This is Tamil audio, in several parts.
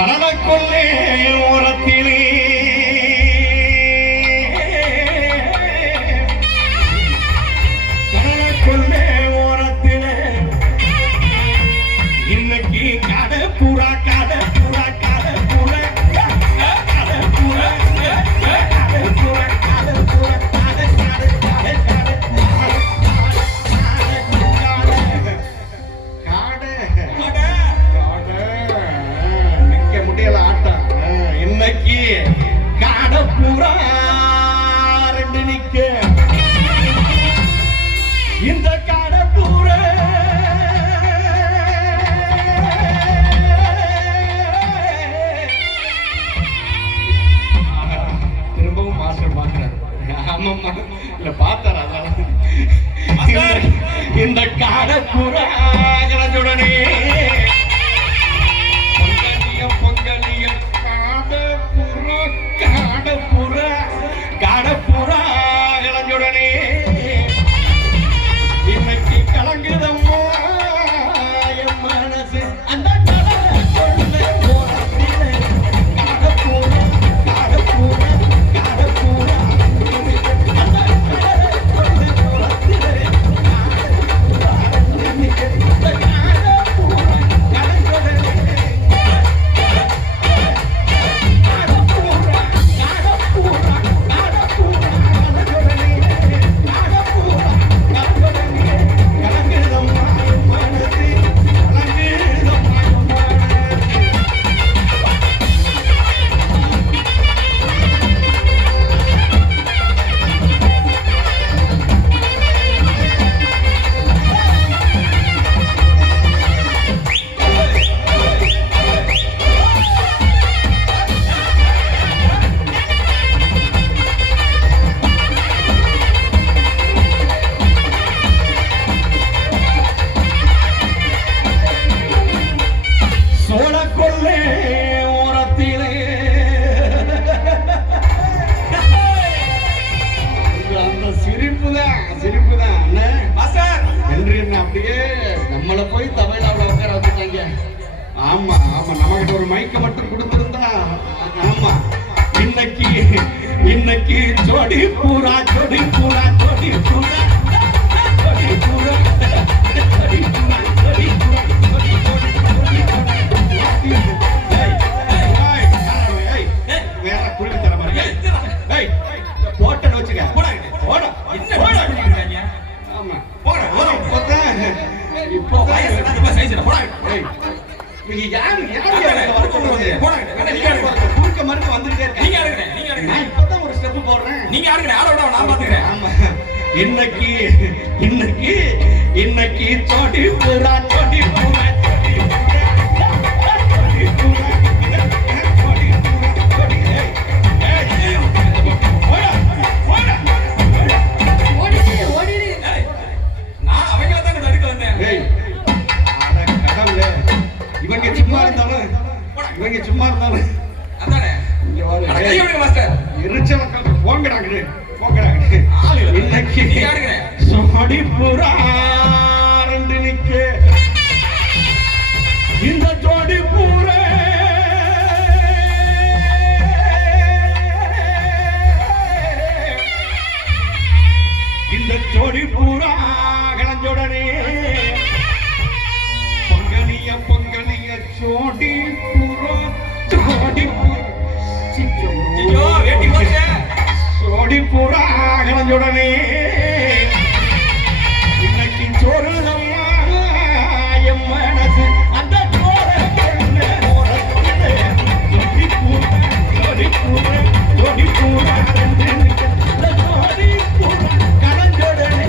கடலுக்குள்ளே ஓரத்திலே கடலுக்குள்ளே ஓரத்திலே இன்னைக்கு கடப்புறா கடப்புறா கடப்புறா கடப்புறா கடப்புறா கடப்புறா இன்னைக்கு காடப்புறா ரெண்டு நிக்க இந்த காடப்புறா திரும்பவும் மாஸ்டர் பாக்குறாரு. ஆமாம்மா இல்ல பார்த்தாரு. அதனால இந்த காடப்புறா கலந்துடனே கடப்புறா இளஞ்சுடனே இன்னைக்கு கலங்குதம்மா என் மனசு அந்த அப்படியே நம்மளை போய் தமிழ்நாடுல உட்கார வச்சுட்டாங்க. ஆமா ஆமா நமக்கிட்ட ஒரு மைக்க மட்டும் கொடுத்திருந்தா. ஆமா இன்னைக்கு இன்னைக்கு ஜோடி பூரா ஜோடி பூரா ஜோடி பூரா ஜோடி பூரா ஜோடி பூரா ஜோடி வேற குளிக்க தர மாதிரி போட்டன்னு வச்சுக்க. ஆமா இப்போ குறுக்க மருந்து வந்துட்டே இருக்கேன். இப்பதான் ஒரு ஸ்டெப் போடுறேன். நீங்க நான் பாத்துக்கிறேன். ஆமா இன்னைக்கு இன்னைக்கு இன்னைக்கு சோடி பூரா சோடி பூரா இவங்க சும்மா இருந்தாலும் அதானே போங்கடாங்க இன்னைக்கு சோடி பூரா ரெண்டு நிக்க இந்த ஜோடி பூரா இந்த ஜோடி பூரா கலஞ்சுடனே பொங்கலிய பொங்கலிய ஜோடி பூரா ஜோடி ஜோடி பூரா கலஞ்சுடனே இன்னைக்கு சோறுதம்மா என் மனசு அந்த ஜோடி பூரா ஜோடி பூரா ஜோடி பூரா ஜோடி பூரா கலஞ்சுடனே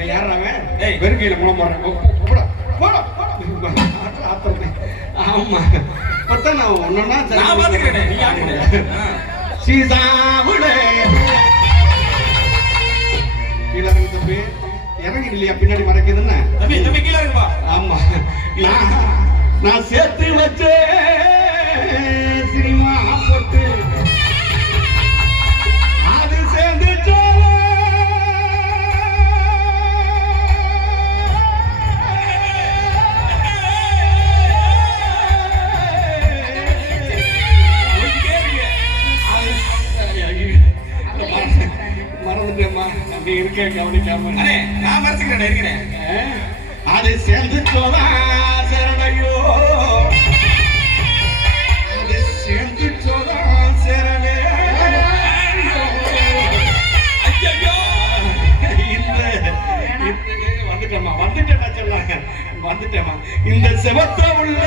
இவன் யார் அவன் ஏய். வெறுங்கையில முளை போடுறேன் போடா போடா ஆத்திரமே ஆமா பத்தா நான் ஒன்னொன்னா நான் பாத்துக்கிறேன் நீ யாரு சீதாவுடே கீழே இறங்கு தம்பி இறங்கி இல்லையா பின்னாடி மறைக்குதுன்னு தம்பி தம்பி கீழ இருக்குப்பா ஆமா நான் சேர்த்து வச்ச சினிமா போட்டு அது சேர்ந்து மறந்துட்டேம்மா அப்படி இருக்க கவனிக்காம அண்ணே நான் மறைச்சுக்கிறேன் இருக்கிறேன் அது சேர்ந்து சோதா சரணையோ அது சேர்ந்து சோதா சரணே ஐயோ வந்துட்டேம்மா வந்துட்டேன் சொல்லாங்க வந்துட்டேம்மா இந்த செவத்த உள்ள